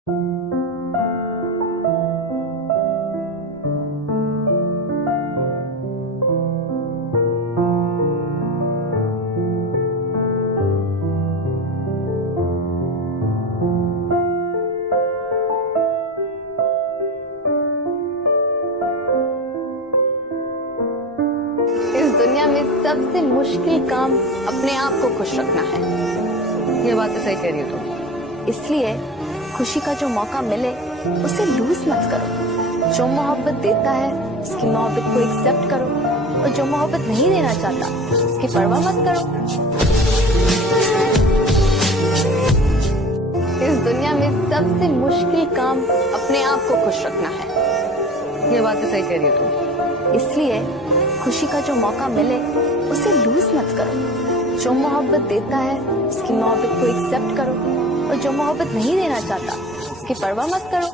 इस दुनिया में सबसे मुश्किल काम अपने आप को खुश रखना है। ये बात तो सही कह रही हो तुम। इसलिए खुशी का जो मौका मिले उसे लूज मत करो। जो मोहब्बत देता है उसकी मोहब्बत को एक्सेप्ट करो, और जो मोहब्बत नहीं देना चाहता उसकी परवाह मत करो। इस दुनिया में सबसे मुश्किल काम अपने आप को खुश रखना है। ये बात तो सही कह रही हो तुम। इसलिए खुशी का जो मौका मिले उसे लूज मत करो। जो मोहब्बत देता है उसकी मोहब्बत को एक्सेप्ट करो, और जो मोहब्बत नहीं देना चाहता उसकी परवाह मत करो।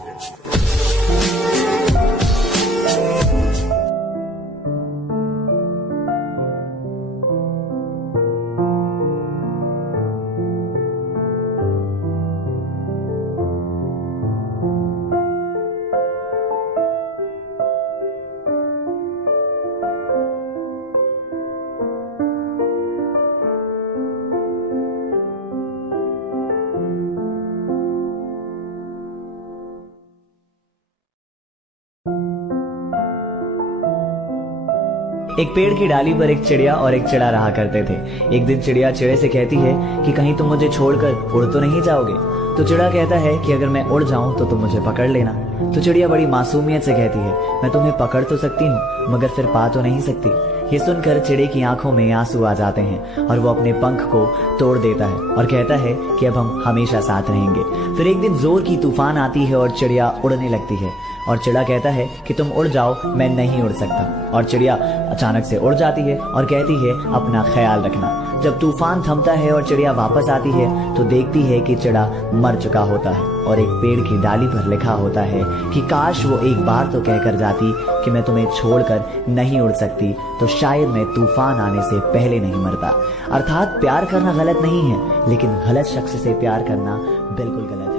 एक पेड़ की डाली पर एक चिड़िया और एक चिड़ा रहा करते थे। एक दिन चिड़िया चिड़े से कहती है कि कहीं तुम मुझे छोड़कर उड़ तो नहीं जाओगे। तो चिड़ा कहता है कि अगर मैं उड़ जाऊं तो तुम मुझे पकड़ लेना। तो चिड़िया बड़ी मासूमियत से कहती है, मैं तुम्हें पकड़ तो सकती हूँ मगर फिर पा तो नहीं सकती। ये सुनकर चिड़े की आंखों में आंसू आ जाते हैं और वो अपने पंख को तोड़ देता है और कहता है कि अब हम हमेशा साथ रहेंगे। फिर एक दिन जोर की तूफान आती है और चिड़िया उड़ने लगती है और चिड़ा कहता है कि तुम उड़ जाओ, मैं नहीं उड़ सकता। और चिड़िया अचानक से उड़ जाती है और कहती है अपना ख्याल रखना। जब तूफान थमता है और चिड़िया वापस आती है तो देखती है कि चिड़ा मर चुका होता है और एक पेड़ की डाली पर लिखा होता है कि काश वो एक बार तो कहकर जाती कि मैं तुम्हें छोड़कर नहीं उड़ सकती, तो शायद मैं तूफान आने से पहले नहीं मरता। अर्थात प्यार करना गलत नहीं है, लेकिन गलत शख्स से प्यार करना बिल्कुल गलत है।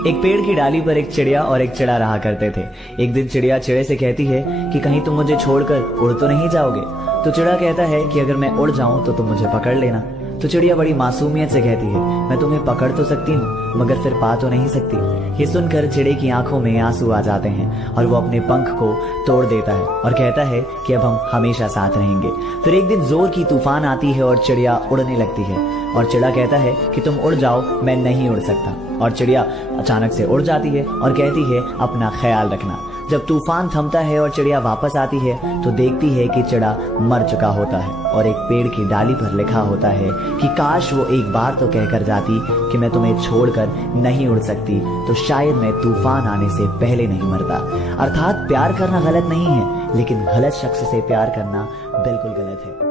एक पेड़ की डाली पर एक चिड़िया और एक चिड़ा रहा करते थे। एक दिन चिड़िया चिड़े से कहती है कि कहीं तुम मुझे छोड़कर उड़ तो नहीं जाओगे। तो चिड़ा कहता है कि अगर मैं उड़ जाऊं तो तुम मुझे पकड़ लेना। तो चिड़िया बड़ी मासूमियत से कहती है, मैं तुम्हें पकड़ तो सकती हूँ मगर फिर पा तो नहीं सकती। ये सुनकर चिड़े की आंखों में आंसू आ जाते हैं और वो अपने पंख को तोड़ देता है और कहता है कि अब हम हमेशा साथ रहेंगे। फिर एक दिन जोर की तूफान आती है और चिड़िया उड़ने लगती है और चिड़ा कहता है कि तुम उड़ जाओ, मैं नहीं उड़ सकता। और चिड़िया अचानक से उड़ जाती है और कहती है अपना ख्याल रखना। जब तूफान थमता है और चिड़िया वापस आती है तो देखती है कि चिड़ा मर चुका होता है और एक पेड़ की डाली पर लिखा होता है कि काश वो एक बार तो कहकर जाती कि मैं तुम्हें छोड़कर नहीं उड़ सकती, तो शायद मैं तूफान आने से पहले नहीं मरता। अर्थात प्यार करना गलत नहीं है, लेकिन गलत शख्स से प्यार करना बिल्कुल गलत है।